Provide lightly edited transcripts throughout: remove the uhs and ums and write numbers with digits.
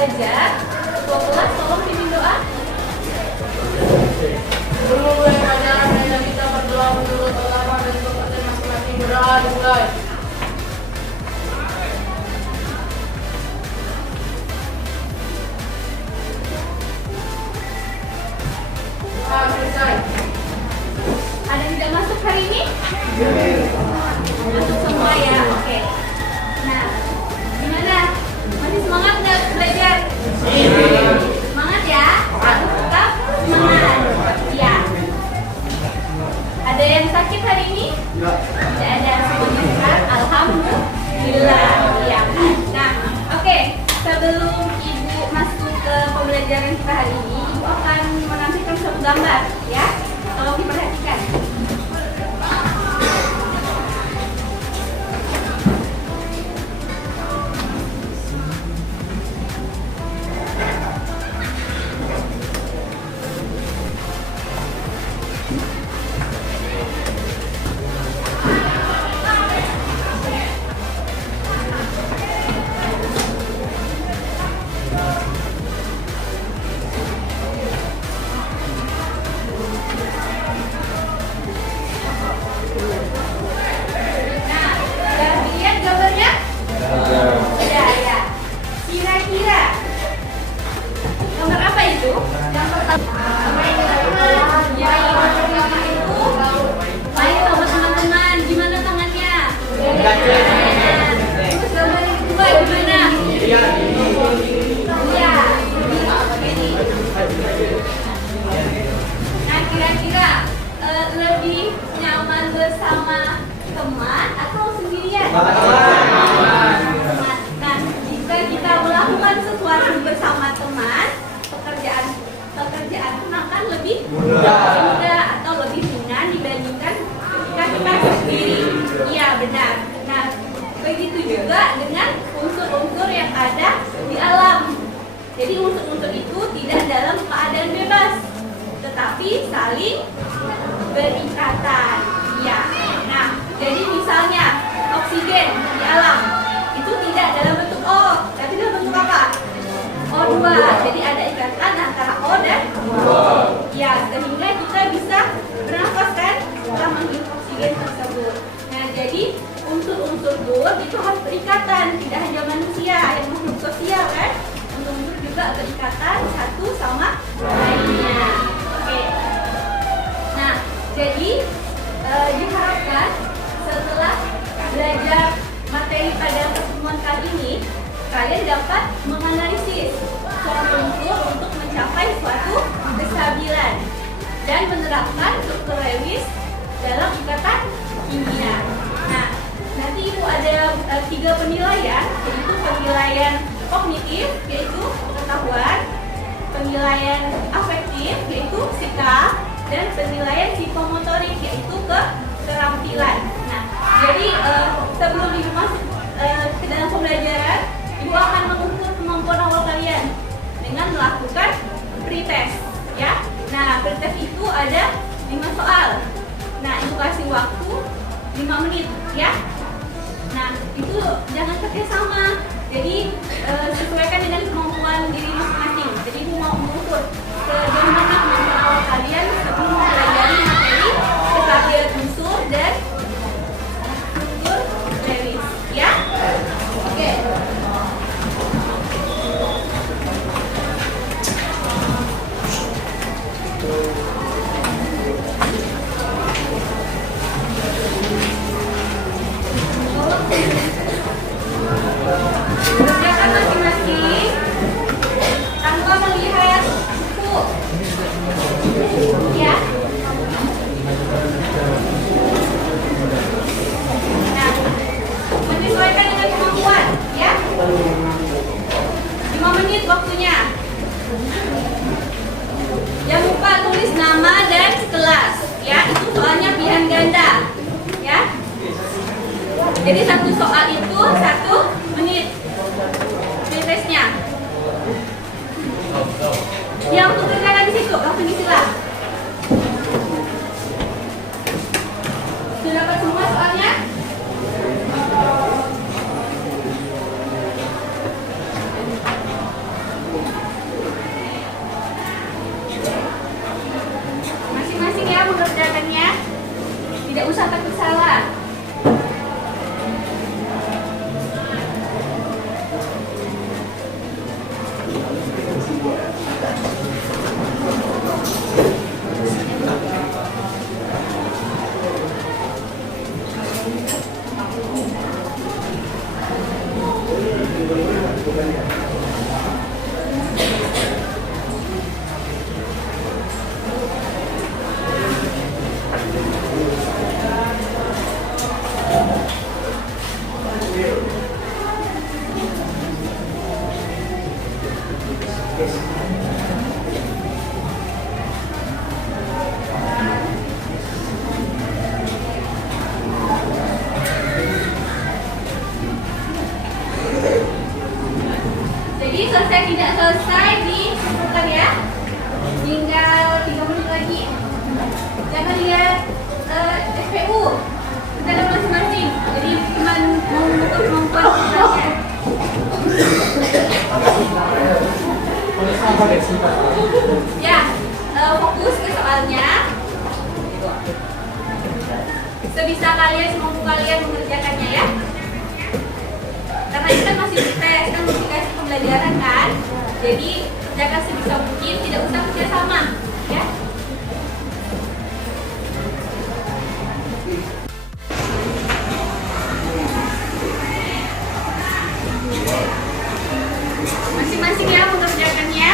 belajar. Ketua kelas tolong pimpin doa. Guru yang ajar dan kita berdoa menurut agama dan kepercayaan masing-masing. Berdoa dimulai. Selesai. Ada yang tidak masuk hari ini? Masuk semua ya, oke. Nah, gimana? Masih semangat nggak belajar? Semangat ya? Harus tetap semangat. Ya. Ada yang sakit hari ini? Tidak ada, semuanya sehat. Alhamdulillah. Ya. Nah, oke. Sebelum Ibu masuk ke pembelajaran kita hari ini, Ibu akan menampilkan satu gambar, ya. Tolong diperhatikan. Lebih nyaman bersama teman atau sendirian? Nah, jika kita melakukan sesuatu bersama teman, pekerjaan akan lebih mudah atau lebih ringan dibandingkan ketika kita sendiri. Iya, benar. Nah, begitu juga dengan unsur-unsur yang ada di alam. Jadi unsur-unsur itu tidak dalam keadaan bebas, tetapi saling berikatan. Ya. Nah, jadi misalnya oksigen di alam itu tidak dalam bentuk O, tapi dalam bentuk apa? O2. Jadi ada ikatan antara O dan O. Ya, sehingga kita bisa bernafas kan setelah menghirup oksigen tersebut. Nah, jadi unsur-unsur gur itu harus berikatan, tidak hanya manusia yang makhluk sosial kan. Unsur-unsur juga berikatan satu sama lainnya. Oke. Nah, jadi diharapkan setelah belajar materi pada pertemuan kali ini, kalian dapat menganalisis suatu unsur untuk mencapai suatu kestabilan dan menerapkan struktur Lewis dalam ikatan kimia. Nah, nanti Ibu ada 3 penilaian, yaitu penilaian kognitif, yaitu pengetahuan, penilaian afektif, yaitu sikap, dan penilaian psikomotorik, yaitu keterampilan. Nah, jadi sebelum Ibu masuk ke dalam pembelajaran, Ibu akan mengukur kemampuan awal kalian dengan melakukan pretest, ya. Nah, pretest itu ada 5 soal. Nah, Ibu kasih waktu 5 menit, ya. Nah, itu jangan kerjasama. Jadi sesuaikan dengan kemampuan diri masing-masing. Jadi Ibu mau mengukur sejauh mana kemampuan awal kalian sebelum mempelajari materi kestabilan unsur dan struktur Lewis, ya. Oke. Kerjakan masing-masing tanpa melihat buku, ya. Nah, menyesuaikan dengan kemampuan, ya. 5 menit waktunya. Jangan lupa tulis nama dan kelas, ya. Itu soalnya pilihan ganda, ya. Jadi satu soal itu 1 menit pretestnya. Yang untuk kerjakan di situ langsung disilah. Sudah dapat semua soalnya? Jadi selesai tidak selesai dikumpulkan ya. Tinggal 3 menit lagi. Jangan lihat SPU. Kita ada masing-masing. Jadi cuma mau mengukur kemampuan belajar. Ya, fokus ke soalnya. Sebisa kalian, semampu kalian mengerjakannya ya. Karena ini kan masih tes, kan masih kasih pembelajaran kan. Jadi kerjakan sebisa mungkin, tidak usah kerja sama, ya. Masing-masing ya mengerjakannya.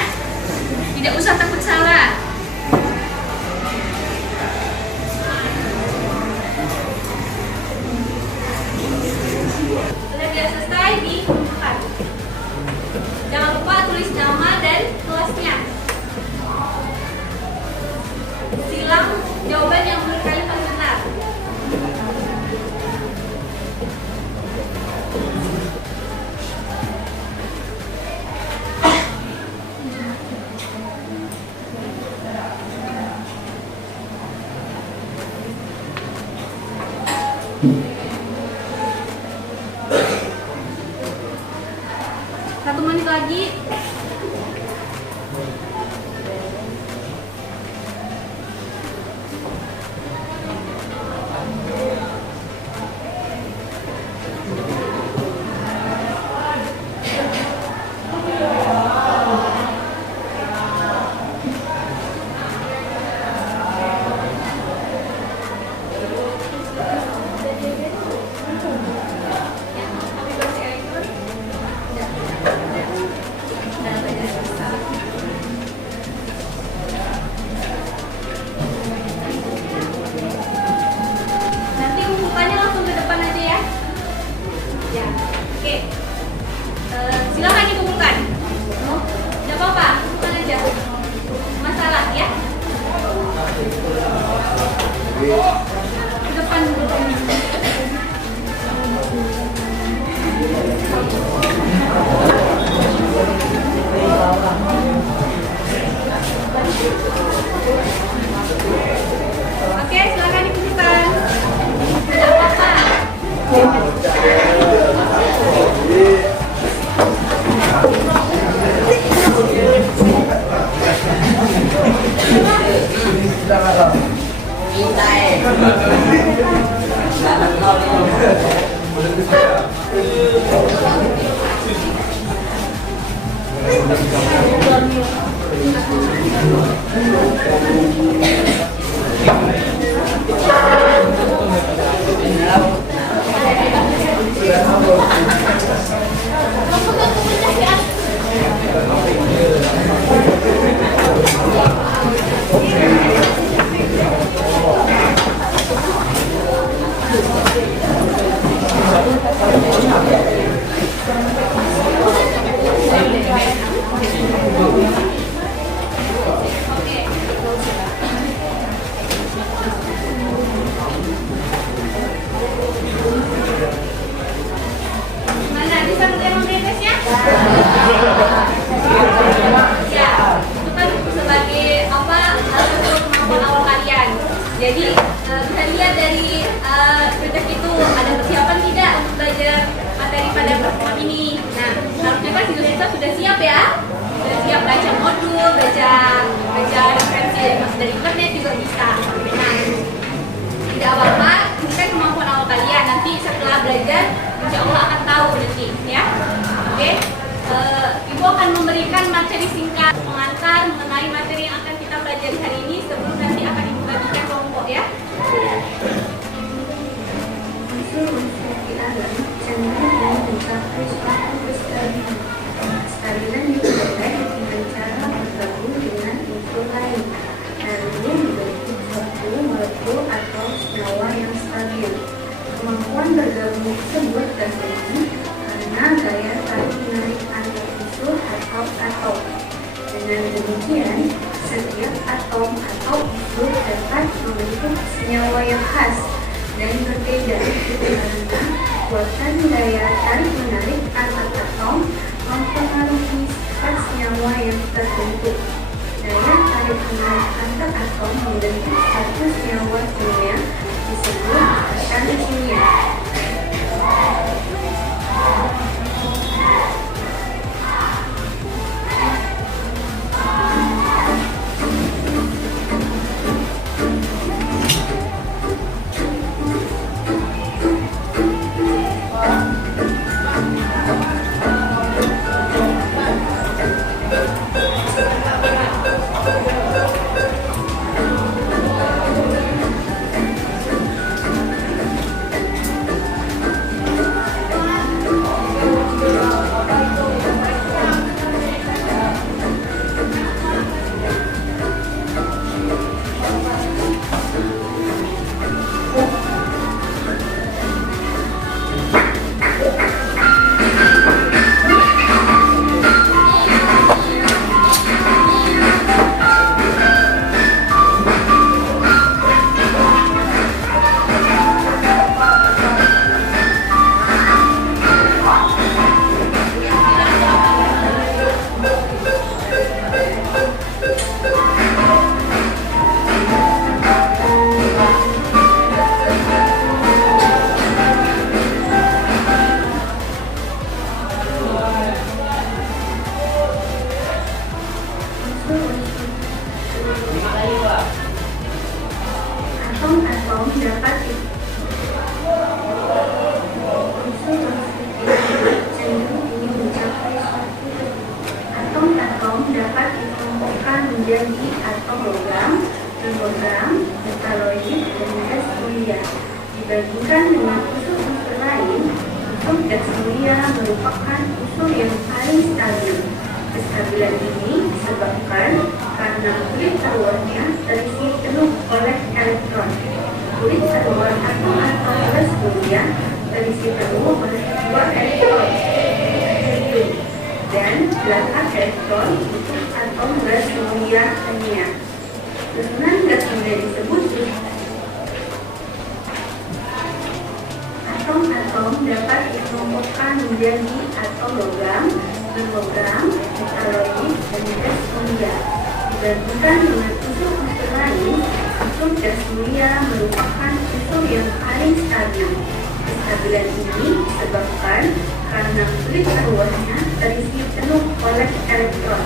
Tidak usah takut salah. Sudah tidak selesai dikumpulkan. Jangan lupa tulis nama dan kelasnya. Silang jawaban yang menurut kalian paling benar. Satu menit lagi. Nanti kumpulkannya langsung ke depan aja ya. Ya, oke. Silakan dikumpulkan. Tidak apa-apa, kumpulkan aja. Masalah ya. Ke depan dulu. Oke, silakan dikumpulkan. Tidak apa-apa. Mana bisa mengenai tesnya? Ya, itu kan sebagai apa? Salah satu kemampuan awal kalian. Jadi bisa dilihat dari proyek itu ada persiapan tidak untuk belajar materi pada pertemuan ini. Nah, harusnya kan siswa sudah siap ya, sudah siap baca modul, baca referensi dari internet juga bisa. Nah, tidak apa-apa, ini kan kemampuan awal kalian. Nanti setelah belajar, insya Allah akan tahu nanti, ya. Oke, Ibu akan memberikan materi singkat pengantar mengenai materi yang akan kita pelajari hari ini sebelum nanti akan Ibu bagikan kelompok, ya. Stabilan diperoleh dengan cara bergabung dengan unsur lain. Lalu membentuk suatu molekul atau senyawa yang stabil. Kemampuan bergabung tersebut terjadi karena gaya tarik menarik antar unsur atau atom. Dengan demikian, setiap atom atau unsur dapat membentuk senyawa yang khas dan berbeda karena kekuatan daya tarik menarik antar atom mempengaruhi sifat senyawa yang terbentuk. Daya tarik menarik antar atom membentuk satu senyawa kimia disebut ikatan kimia. Atom-atom dapat atom-atom dapat dikelompokkan menjadi atom logam, non-logam, metaloid, dan gas mulia. Dibandingkan dengan unsur-unsur lain, unsur gas mulia merupakan unsur yang paling stabil. Kestabilan ini disebabkan karena kulit terluarnya terisi penuh oleh elektron. Kulit terluar atom-atom gas mulia terisi penuh oleh 2 elektron dan 8 elektron untuk atom gas mulia lainnya. Susunan gas mulia disebut atom-atom dapat dikelompokkan menjadi atom logam, non-logam, metaloid, dan gas mulia. Dibandingkan dengan unsur-unsur lain, unsur gas mulia merupakan unsur yang paling stabil. Kestabilan ini disebabkan karena kulit terluarnya terisi penuh oleh elektron.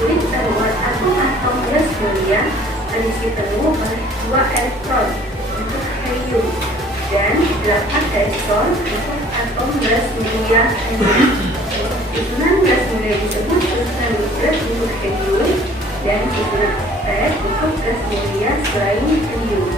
Kulit terluar atom-atom gas mulia terisi penuh oleh 2 elektron untuk helium dan 8 elektron untuk atom gas mulia lainnya. Susunan gas mulia disebut susunan nuklir untuk helium dan susunan oktet untuk gas mulia selain helium.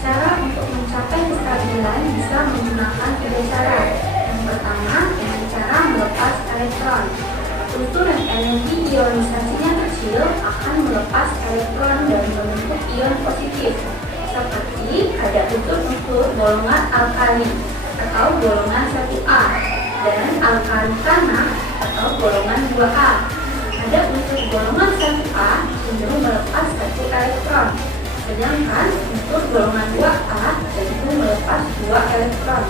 Cara untuk mencapai kestabilan bisa menggunakan 3 cara. Yang pertama, dengan cara melepas elektron. Unsur yang energi ionisasinya kecil akan melepas elektron dan membentuk ion positif, seperti ada unsur-unsur golongan alkali atau golongan 1A dan alkali tanah atau golongan 2A. Ada unsur golongan 1A cenderung melepas 1 elektron, sedangkan unsur golongan 2A cenderung melepas 2 elektron,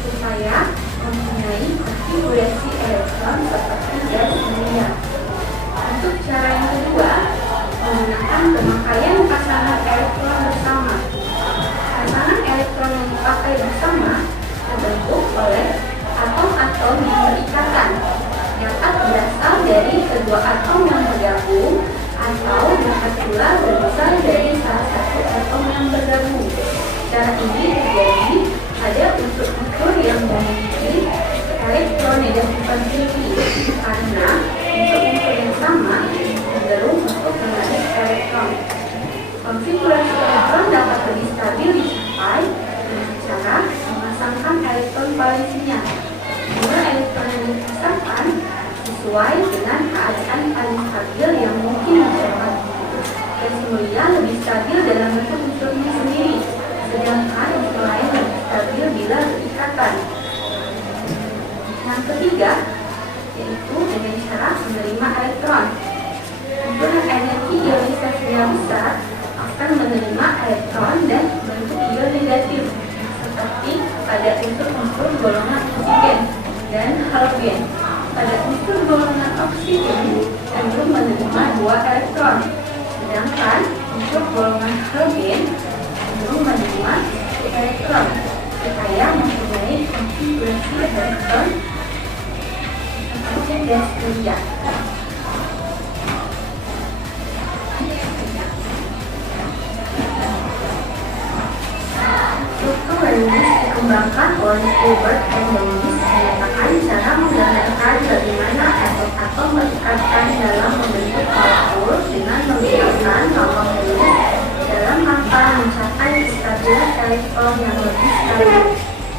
supaya mempunyai konfigurasi elektron seperti gas mulia. Untuk cara yang kedua, menggunakan pemakaian pasangan elektron bersama. Pasangan elektron yang dipakai bersama terbentuk oleh atom-atom yang berikatan, dapat berasal dari kedua atom yang bergabung atau dapat pula berasal dari salah satu atom yang bergabung. Cara ini terjadi pada unsur-unsur yang memiliki elektronegatifan tinggi, karena unsur-unsur yang sama cenderung untuk menarik elektron. Konfigurasi elektron dapat lebih stabil dicapai dengan cara memasangkan elektron valensinya. Jumlah elektron yang dipasangkan sesuai dengan keadaan paling stabil yang mungkin dicapai. Gas mulia lebih stabil dalam bentuk unsurnya sendiri, sedangkan unsur lain lebih stabil bila berikatan. Yang ketiga, yaitu dengan cara menerima elektron. Unsur energi ionisasi yang besar akan menerima elektron dan bentuk ion negatif, seperti pada unsur-unsur golongan oksigen dan halogen. Pada unsur golongan oksigen cenderung menerima 2 elektron, sedangkan unsur golongan halogen cenderung menerima 1 elektron. Supaya mempunyai konfigurasi elektron oksigen dan surya. Struktur Lewis dikembangkan oleh Hilbert and Lewis menyatakan cara menggambarkan bagaimana atom-atom berikatan dalam membentuk molekul dengan menggunakan lambang Lewis dalam rangka mencapai kestabilan elektron yang lebih stabil.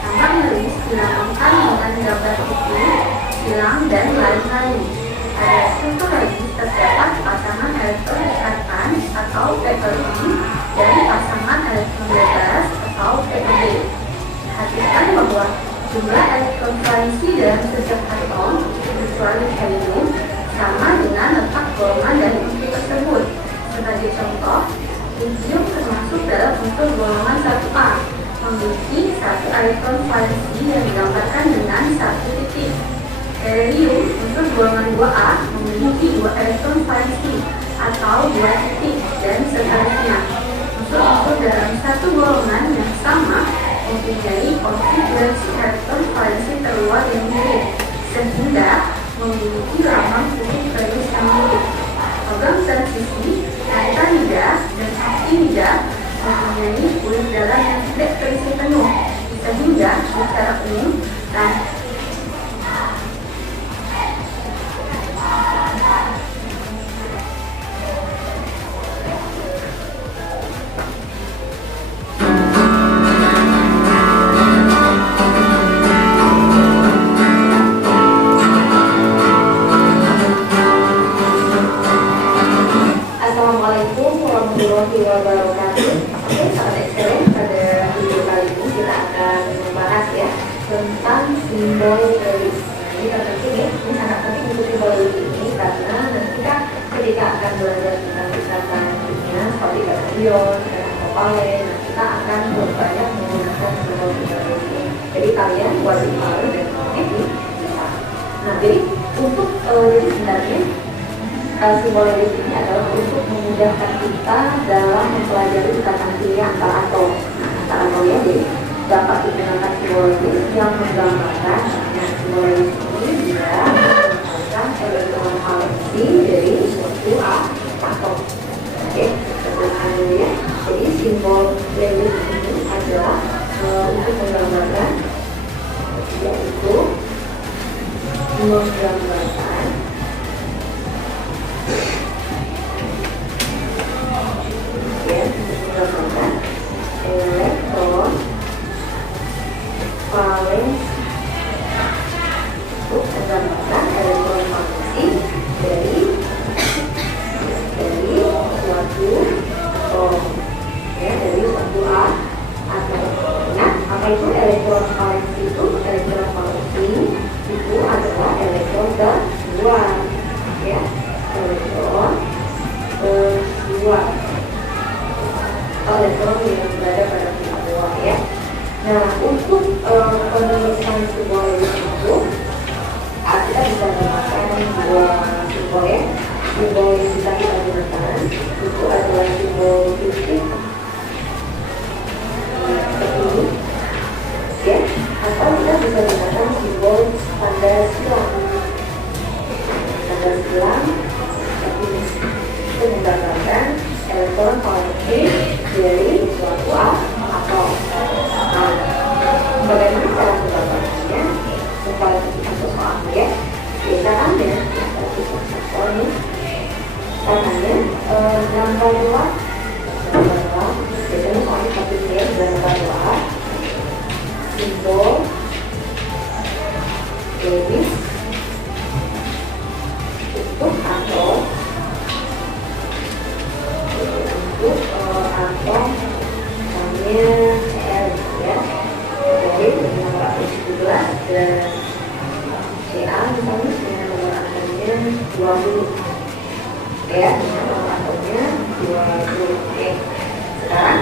Lambang Lewis dilambangkan dengan gambar titik, silang, dan lain-lain. Pada struktur Lewis terdapat pasangan elektron ikatan atau PLI dan pasangan elektron bebas atau PEB. Perhatikan bahwa jumlah elektron valensi dalam setiap atom, kecuali helium, sama dengan letak golongan dari unsur tersebut. Sebagai contoh, lithium termasuk dalam unsur golongan 1A, memiliki 1 elektron valensi yang digambarkan dengan 1 titik. Helium, unsur golongan 2A, memiliki 2 elektron valensi atau 2 titik, dan seterusnya. Unsur-unsur dalam satu golongan yang sama mempunyai konfigurasi elektron valensi terluar yang mirip, sehingga memiliki lambang titik Lewis yang mirip. Logam transisi, antarida, dan aktinida mempunyai kulit dalam yang tidak terisi penuh, sehingga secara umum Assalamualaikum warahmatullahi wabarakatuh. Oke, sahabat excellent, pada video kali ini kita akan membahas ya tentang simbol Lewis. Ini penting ya, ini sangat penting untuk simbol Lewis ini karena nanti kita ketika akan belajar tentang ikatan kimia seperti kation, kovalen, kita akan banyak menggunakan simbol Lewis ini. Jadi kalian wajib tahu dan ini bisa. Nah, jadi untuk jadi sebenarnya simbol Lewis ini adalah untuk memudahkan kita dalam mempelajari ikatan kimia antar atom. Nah, antar atom ya, jadi dapat digunakan simbol Lewis yang menggambarkan simbol Lewis ini dia menggambarkan elektron valensi dari suatu atom. Oke, teruskan dulu ya. Jadi simbol Lewis ini adalah untuk menggambarkan yaitu menggambarkan menggambarkan elektron valensi, untuk menggambarkan elektron valensi dari suatu atom ya, dari suatu atom. Nah, apa itu elektron valensi itu? Elektron valensi itu adalah elektron kedua ya, elektron kedua, elektron yang berada pada pihak bawah ya. Nah, untuk penulisan simbol Lewis itu kita bisa menggunakan dua simbol ya. Simbol yang bisa kita gunakan itu adalah simbol titik seperti ini ya, atau kita bisa menggunakan simbol tanda silang. Tanda silang seperti ini, itu menggambarkan elektron valensi dari suatu atom. Nah, bagaimana cara menggambarkannya supaya kita paham ya? Kita ambil satu sektor ini, caranya gambar luar, biasanya soalnya topiknya gambar luar, simbol Lewis untuk atom. Untuk atom namanya Cl ya, dari 1917 dan CA misalnya dengan nomor atomnya 20 ya, nomor atomnya 20. Oke, sekarang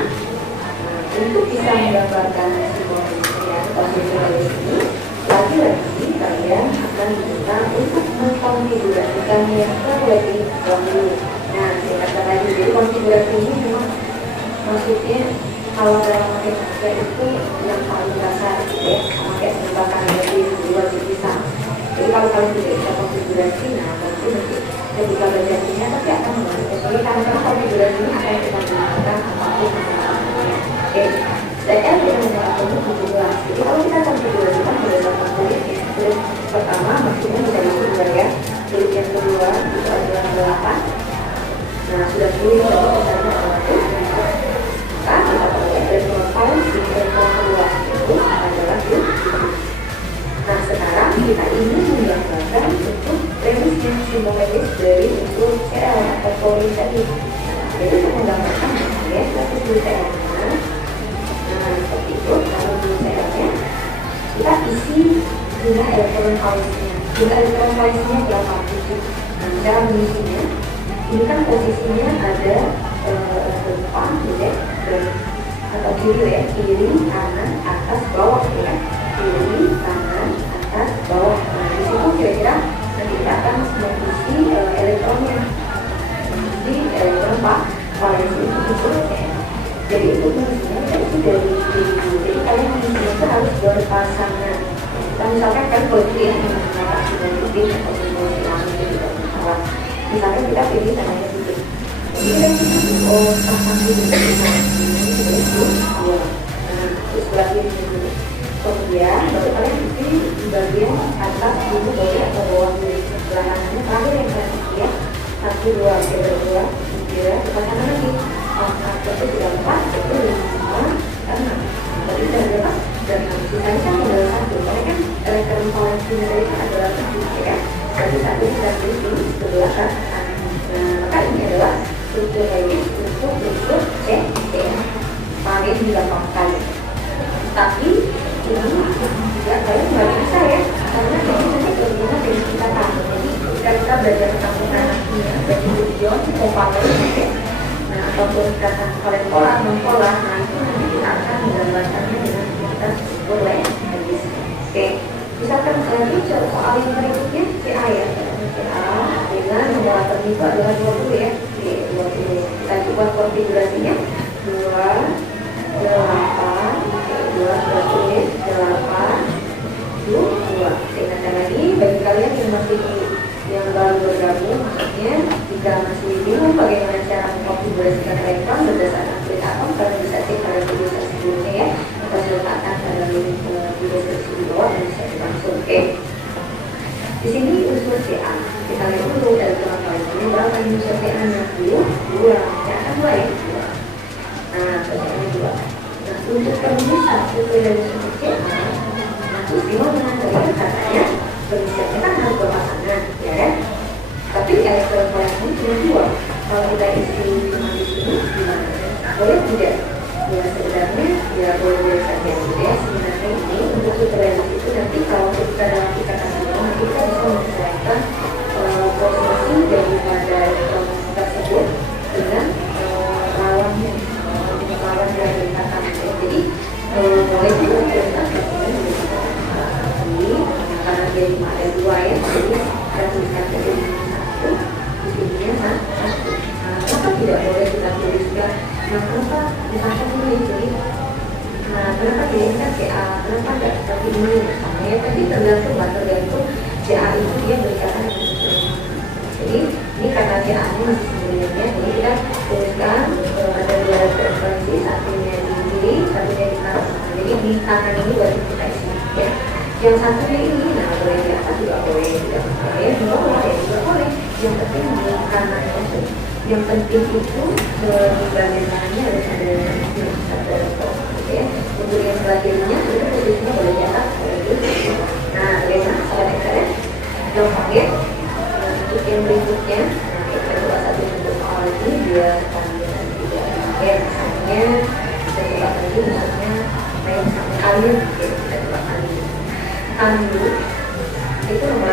untuk bisa menggambarkan simbol ya atau simbol ini, lagi-lagi kalian akan diminta untuk mengkonfigurasikan yang terlebih dahulu. Nah, saya katakan lagi, jadi konfigurasi ini memang maksudnya kalau dalam matematika itu yang paling dasar gitu ya, sama kayak penembakan dari dua pisang. Jadi kalau kalian tidak bisa konfigurasi, nah tentu nanti ketika belajarnya tapi akan mengalami kesulitan karena konfigurasi ini akan kita gunakan apapun. Oke, CL dengan nomor atomnya 17. Jadi kalau kita konfigurasikan berdasarkan kulit, kulit pertama maksudnya bisa dua ya, kulit yang kedua itu adalah 8. Nah sudah pilih tadi misalnya satu, maka kita pakai elektronkol di elektronkol kedua itu adalah 7. Nah sekarang kita ingin menggambarkan bentuk premisnya, simbol premis dari unsur CL atau klorin tadi. Jadi untuk menggambarkan ya satu dulu CL-nya. Nah seperti itu, kalau dulu CL-nya kita isi jumlah elektron valisnya. Jumlah elektron valisnya berapa? 7. Nah cara mengisinya, ini kan posisinya ada depan, gitu ya, atau kiri ya, kiri, kanan, atas, bawah ya, kiri, kanan, atas, bawah. Nah di situ kira-kira nanti kita akan mengisi elektronnya, mengisi elektron valensi itu ya. Jadi untuk mengisinya kita isi dari kiri dulu. Jadi kalian mengisinya itu harus berpasangan. Kita misalkan kan kalau itu ya, menggunakan simbol titik atau simbol silang itu tidak masalah. Misalnya kita pilih tandanya titik. Jadi kita pasang di itu dua. Nah, terus sebelah kiri dulu. Kemudian baru kalian isi di bagian atas dulu baru atau bawah dulu. Sebelah kanannya terakhir yang kalian isi ya. 1, 2, 3, 2, 3. Pasangkan lagi. Satu sudah 4, itu 5, 6. Tadi sudah berapa? Dan sisanya kan tinggal 1. Karena kan elektron valensinya tadi kan adalah 7 ya. Jadi 1 kita pilih di sebelah kanan. Nah, maka ini adalah struktur lagi untuk unsur C. Pakai digampangkan. Tapi ini juga kalian nggak bisa ya, karena ini nanti berguna dengan kita kan. Jadi jika kita belajar tentang mekanik kimia, bagi ion, komponen, nah ataupun kata kalian pola, non-pola, nah itu nanti kita akan menggambarkannya dengan kita sebut logis. Oke, misalkan lagi soal yang berikutnya CA ya, CA dengan nomor atom itu adalah 20 ya, 20. Kita coba konfigurasinya 2, 8, 2, 8, 2. Ingatkan lagi bagi kalian yang masih yang baru bergabung, maksudnya jika masih bingung bagaimana cara mengkonfigurasikan elektron berdasarkan kulit atom, kalian bisa cek pada video saya sebelumnya ya, atau silakan pada link video deskripsi di bawah dan bisa langsung. Oke, di sini unsur Ca kita lihat dulu elektron valensinya berapa ini unsur Ca nya 2, ya kan 2 ya, 2. Nah, pertanyaannya 2. Nah, untuk penulisan sesuai dari unsur Ca, nah gimana? Tadi katanya penulisannya kan harus berpasangan, ya kan? Tapi elektron valensinya cuma 2. Kalau kita isi cuma di sini, gimana? Boleh tidak? Ya sebenarnya ya boleh saja gitu ya. Sebenarnya ini untuk superrealis itu nanti kalau kita dalam ikatan ion, nanti kita bisa menyesuaikan posisi daripada elektron tersebut dengan lawannya, lawan dari ikatan. Jadi boleh juga kita karena dia cuma ada 2 ya, jadi ada tulisan jadi 1, di sininya 1. Kenapa tidak boleh kita tuliskan? Nah, kenapa misalkan ini jadi, nah kenapa tidak kita CA? Kenapa tidak seperti ini? Misalnya ya, tapi tergantung CA itu dia berikatan dengan unsur. Jadi ini karena CA nya masih sebenarnya, jadi kita tuliskan ada 2 referensi, satunya di kiri, satunya di kanan. Jadi di kanan ini baru kita isi ya. Yang satunya ini, nah boleh di atas juga boleh, tidak masalah ya, juga boleh. Yang penting di kanan itu, yang penting itu di bagian kanannya harus ada gitu ya. Untuk yang sebelah kirinya itu posisinya boleh di atas, boleh di. Nah, bagaimana sahabat ekstern? Gampang ya. Untuk yang berikutnya, nah kita coba satu bentuk soal ini biar kalian tidak ya, misalnya kita coba lagi misalnya kayak misalnya alir, kita coba alir. Tandu itu nomor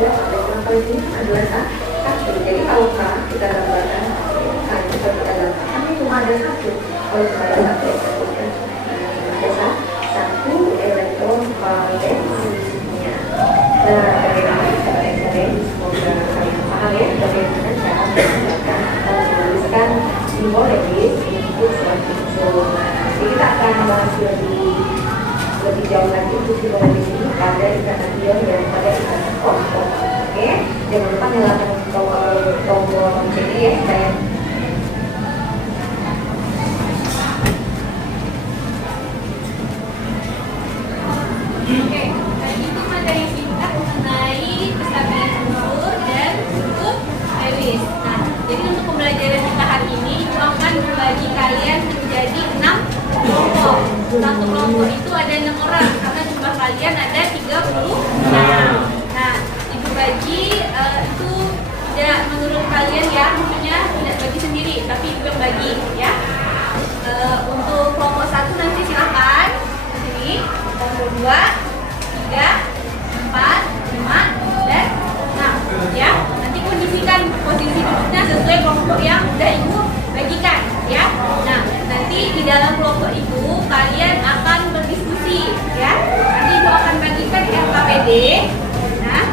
ya, kenapa ini adalah satu. Jadi kalau kita gambarkan hanya satu adalah tapi cuma ada satu. Kalau cuma ada satu ya, biasa satu elektron valensinya. Nah, bagaimana cara semoga kalian paham ya bagaimana cara menggunakan atau menuliskan simbol dari input suatu unsur. Jadi kita akan bahas lebih jauh lagi untuk simbol di sini pada ikatan ion dan pada ikatan kelompok. Oke, jangan lupa nyalakan tombol ini ya supaya Oke, tadi itu materi singkat mengenai kestabilan unsur dan struktur Lewis. Nah, jadi untuk pembelajaran kita hari ini akan membagi kalian menjadi 6 kelompok. Satu kelompok itu ada 6 orang karena jumlah kalian ada 36. Nah, ibu bagi itu tidak menurut kalian ya, maksudnya tidak bagi sendiri, tapi ibu yang bagi ya. Untuk kelompok 1 nanti silakan di sini. Kelompok 2, 3, 4, 5, dan 6 ya. Nanti kondisikan posisi duduknya sesuai kelompok yang sudah ibu bagikan ya. Nah, nanti di dalam kelompok itu kalian akan berdiskusi ya. Nanti ibu akan bagikan LKPD. Nah,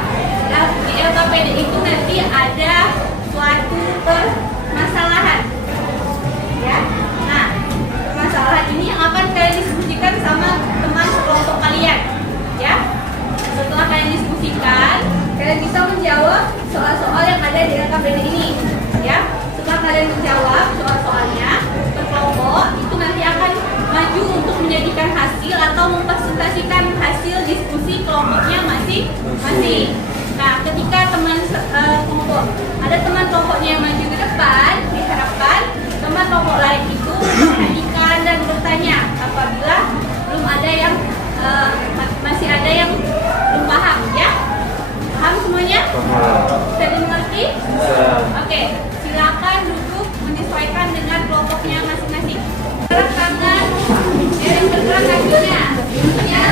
di LKPD itu nanti ada suatu permasalahan ya. Nah, permasalahan ini yang akan kalian diskusikan sama teman sekelompok kalian ya. Setelah kalian diskusikan, kalian bisa menjawab soal-soal yang ada di LKPD ini ya. Setelah kalian menjawab soal-soalnya berkelompok, itu nanti akan maju untuk menjadikan hasil atau mempresentasikan hasil diskusi kelompoknya masing-masing. Nah, ketika kelompok ada teman kelompoknya yang maju ke depan, diharapkan teman kelompok lain itu memperhatikan dan bertanya apabila belum ada yang masih ada yang belum paham ya. Paham semuanya? Bisa dimengerti? Oke, silakan duduk menyesuaikan dengan kelompoknya masing-masing. Gerak tangan, yang bergerak kakinya. Ya.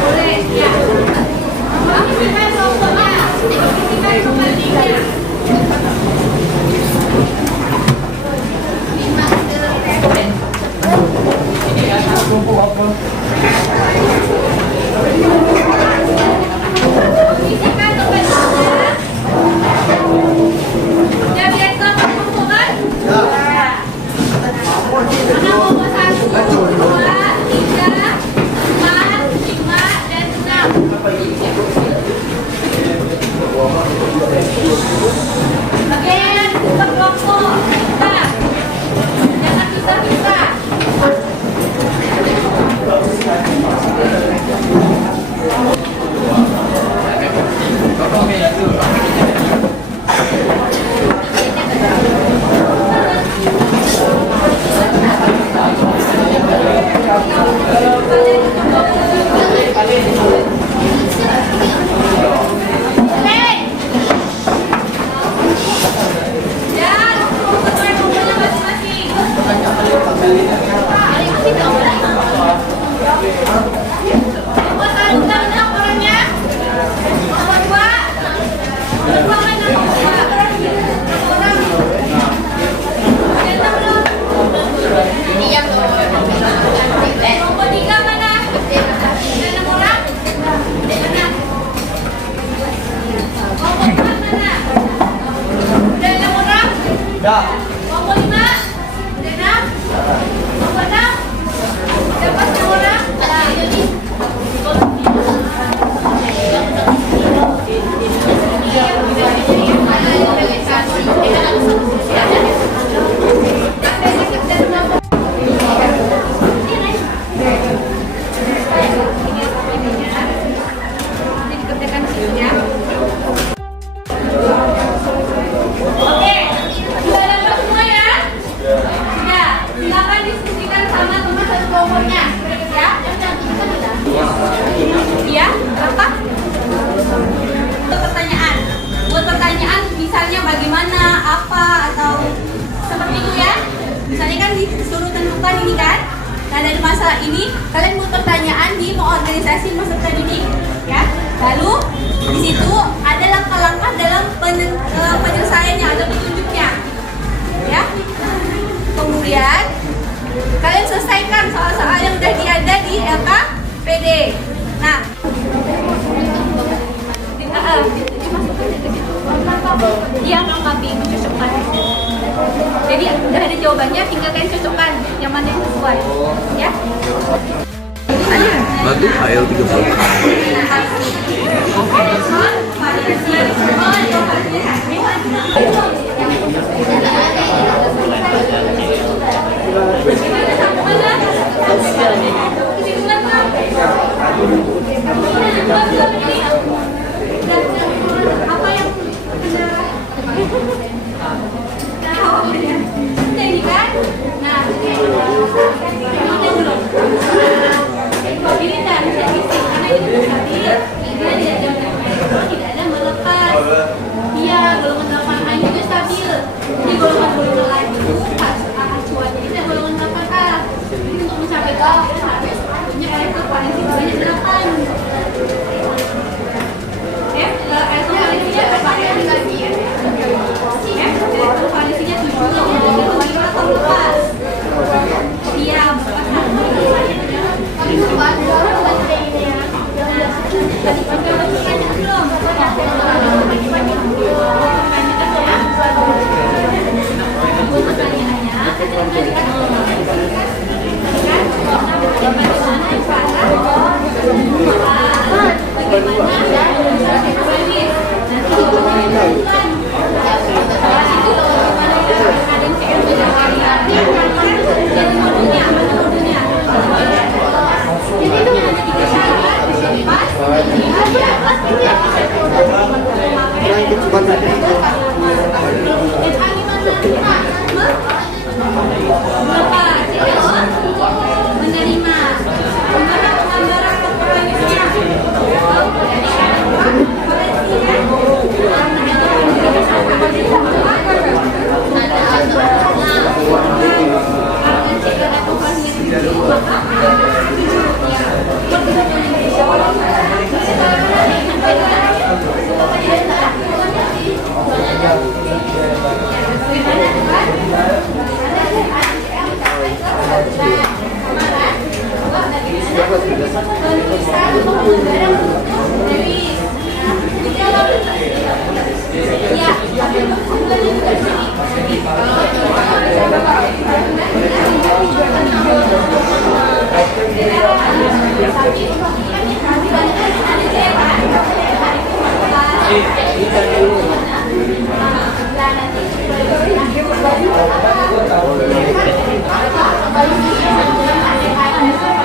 Boleh, ya. Aktifkan kelompoknya, aktifkan kembalinya. Isikan kembalinya. Udah biasa kelompok kan? Ya. Mana kelompok 1, 2, 3, 4, 5, dan 6. Bagian berkelompok kita. Jangan pisah-pisah. Kelompok 5, udah 6, kelompok 6, dapat 6 orang. Nah, dari masalah ini kalian buat pertanyaan di mau organisasi peserta didik ya. Lalu jawabannya tinggal kalian cocokkan yang mana yang sesuai. Ya. Batu AL30. Apa yang nah, ini kan? Nah, ini belum. Ini tidak bisa isi karena ini stabil. Dia tidak jauh tidak ada melepas. Iya, golongan 8A juga stabil. Jadi golongan lain itu acuannya itu golongan 8A. Jadi untuk mencapai ke punya elektrovalensi banyak 8. Elektrovalensinya berapa lagi ya? Elektrovalensinya 7. Elektrovalensinya atau lepas. Diam, lepas satu. Tadi pakai banyak belum?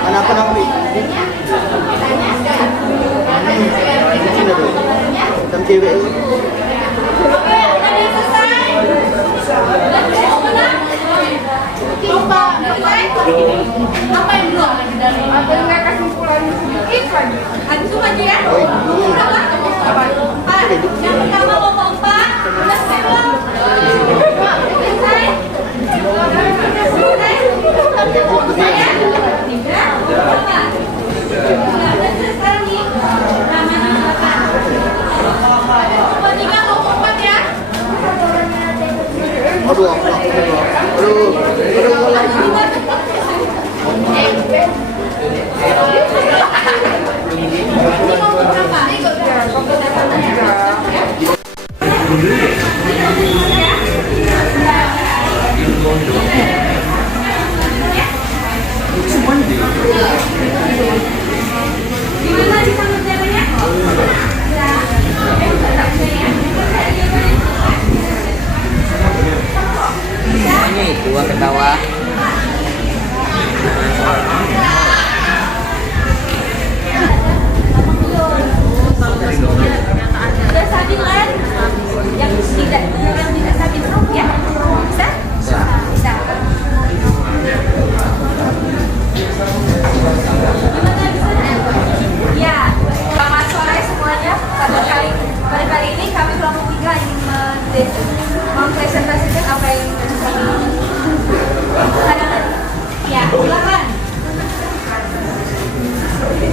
Kenapa nampi? Hitam cewek. Oke, ada yang selesai? Lupa, apa yang belum? Ada nggak kesimpulan sedikit lagi? Habis itu maju ya? Berapa? Empat. Yang pertama kelompok 4. Udah selesai belum? Selesai? Selesai? Selesai ya? 3. Berapa? Sudah selesai sekarang nih. Namanya silakan. Kelompok 3, kelompok 4 ya? Aduh. Gimana sih sama ceweknya? Ini dua ketawa. Sudah stabil kan? Yang tidak stabil ya? Bisa? Bisa. Gimana bisa? Ya, selamat sore semuanya. Pada kali ini kami kelompok 3 ingin mempresentasikan apa yang kami. Ya, silakan.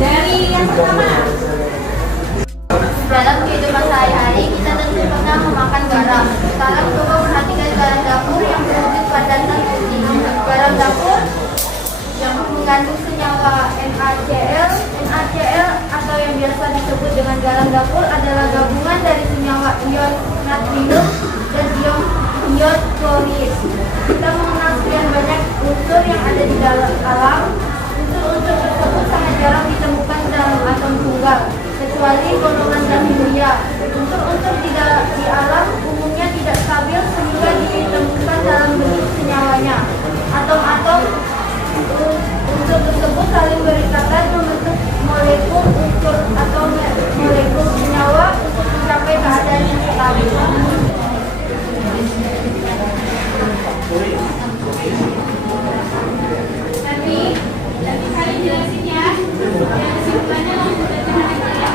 Dari yang pertama. Dalam kehidupan sehari-hari, kita tentu pernah memakan garam. Sekarang coba perhatikan garam dapur yang berwujud padat dan putih. Garam dapur yang mengandung senyawa NaCl. NaCl atau yang biasa disebut dengan garam dapur adalah gabungan dari senyawa ion natrium dan ion klorid. Kita mengenal banyak unsur yang ada di dalam alam, unsur-unsur tersebut sangat jarang ditemukan dalam atom tunggal, kecuali golongan gas mulia. Unsur-unsur di alam umumnya tidak stabil sehingga ditemukan dalam bentuk senyawanya. Atom-atom unsur tersebut saling berikatan membentuk molekul unsur atau molekul senyawa untuk mencapai keadaan yang stabil. Nanti kalian jelasin ya. Yang kesimpulannya langsung baca aja ya.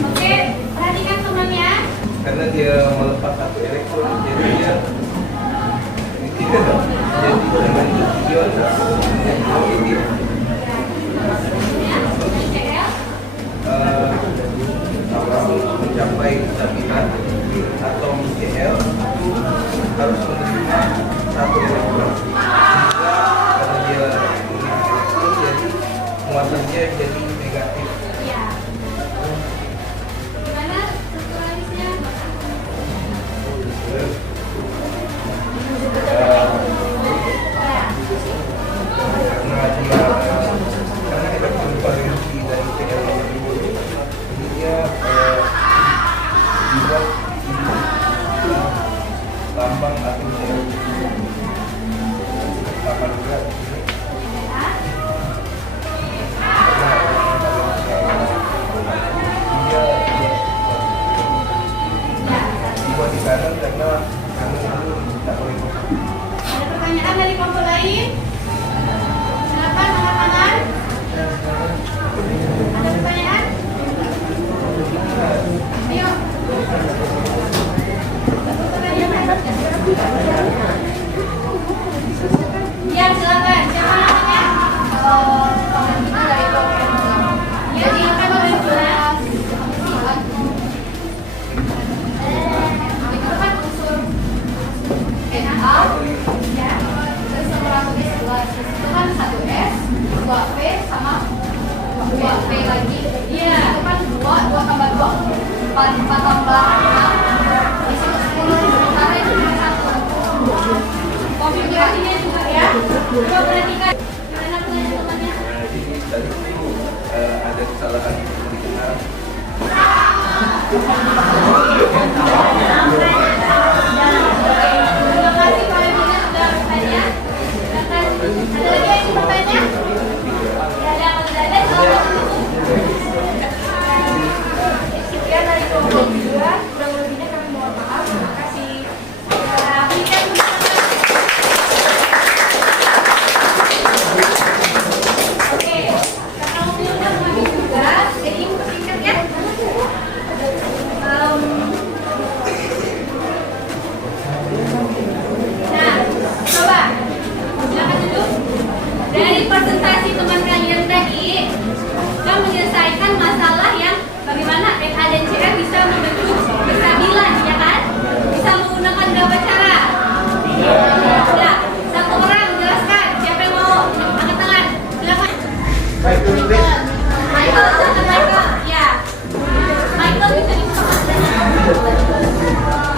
Oke, perhatikan temannya. Karena dia melepas satu elektron, jadi dia jadi dengan ion yang positif. Mencapai kestabilan atom Cl harus menerima satu elektron. Karena dia memiliki elektron, jadi muatannya jadi negatif. Iya. Gimana strukturalisnya? Karena elektron valensi dari Cl ini dia dibuat lambang atom Cl sama juga karena Terima kasih Pak Emina sudah bertanya. Silakan. Ada lagi yang ingin bertanya? Ya ada, kalau tidak ada silakan tutup. Sekian dari kelompok 2, kurang lebihnya kami mohon maaf. Terima kasih. Ya, berikan Oke, karena mobil udah habis juga, jadi persingkat ya. Nah, coba silakan duduk. Dari presentasi teman kalian tadi, kita menyelesaikan masalah yang bagaimana NA dan CR bisa membentuk kestabilan, ya kan? Bisa menggunakan berapa cara? Ya, satu orang jelaskan. Siapa yang mau angkat tangan? Silakan. Michael, silakan Michael. Ya, Michael bisa dibuka.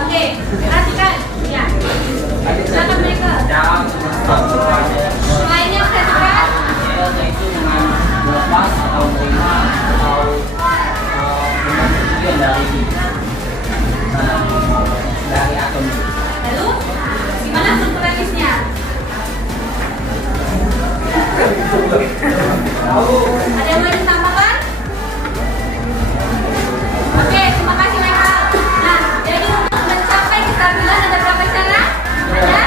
Oke, perhatikan. Ya, silakan Michael. Lainnya perhatikan. Yaitu dengan melepas atau menerima atau kemudian dari atom. Lalu, gimana strukturalisnya? Ada yang mau ditambahkan? Oke, terima kasih Michael. Nah, jadi untuk mencapai kestabilan ada berapa cara? Ada?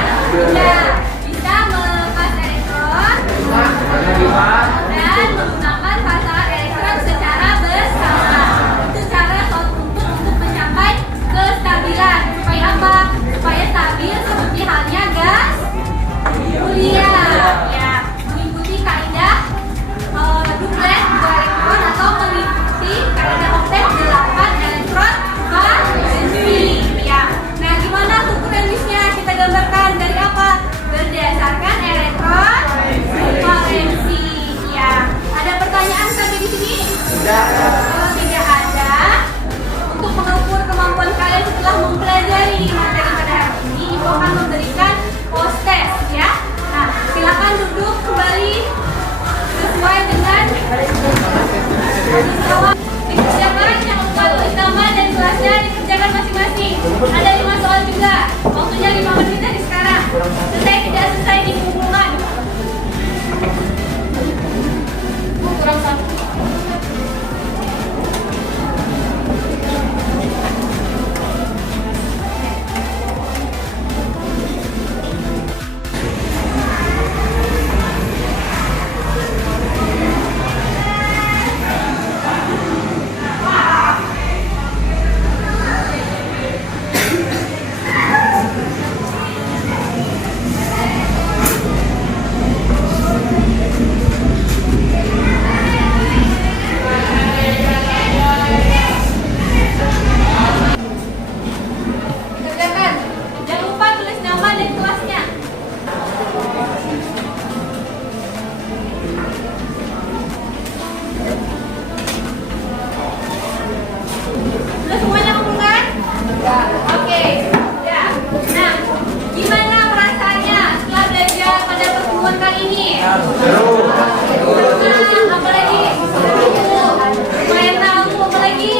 Ya, bisa melepas elektron dan menggunakan pasangan elektron secara bersama. Itu cara untuk mencapai kestabilan. Supaya apa? Supaya stabil seperti halnya gas kuliah. Ya, mengikuti kaidah duplet 2 elektron atau mengikuti kaidah oktet 8 elektron valensi. Ya. Nah, gimana strukturalisnya? Kita gambarkan dari apa? Berdasarkan elektron valensi. Ya. Ada pertanyaan sampai di sini? Kalau tidak ada, untuk mengukur kemampuan kalian setelah mempelajari materi pada hari ini, Ibu akan memberikan post test ya. Nah, silakan duduk kembali sesuai dengan jawab. Dikerjakan yang lupa tulis nama dan kelasnya dikerjakan masing-masing. Ada 5 soal juga. Waktunya 5 menit dari sekarang. Selesai tidak selesai dikumpulkan. Kurang satu. Kerjakan. Jangan lupa tulis nama dan kelasnya. Sudah semuanya kumpulkan? Oke. Ya. Nah, gimana perasaannya setelah belajar pada pertemuan kali ini? Seru. Apalagi? Lumayan tahu apalagi?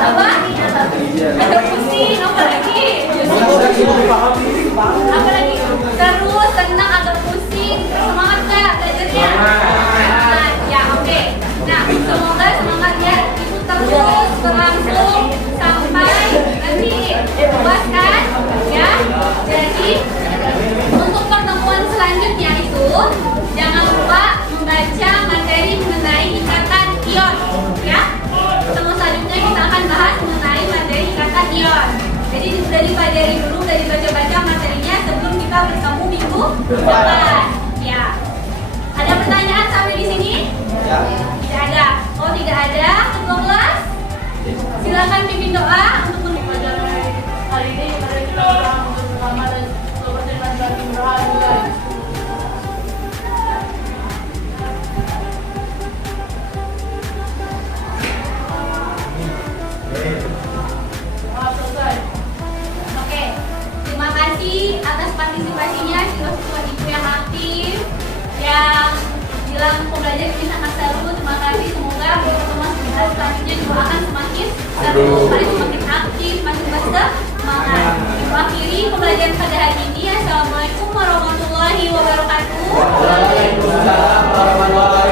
Apa? Ada pusing, apalagi? Apalagi? Terus, senang, agak pusing. Semangat nggak belajarnya? Semangat. Ya, oke. Nah, semoga semangat ya. Itu terus berlangsung sampai nanti puaskan ya. Jadi untuk pertemuan selanjutnya itu jangan lupa membaca materi mengenai ikatan ion ya. Pertemuan selanjutnya kita akan bahas mengenai materi ikatan ion. Jadi sudah dipelajari dulu, sudah dibaca-baca materinya sebelum kita bertemu minggu depan ya. Ada pertanyaan sampai di sini? Tidak ada. Oh, tidak ada. Ketua kelas, silakan pimpin doa untuk Pelajaran hari ini mari kita berdoa untuk bersama dan seperti lagi berdoa. Selesai. Oke, terima kasih atas partisipasinya siswa-siswa ibu yang aktif, yang bilang pembelajaran bisa seru. Terima kasih, semoga pertemuan kita selanjutnya juga akan semakin semakin seru, kalian semakin aktif, semakin bersemangat. Akhiri pembelajaran pada hari ini. Assalamualaikum warahmatullahi wabarakatuh. Waalaikumsalam warahmatullahi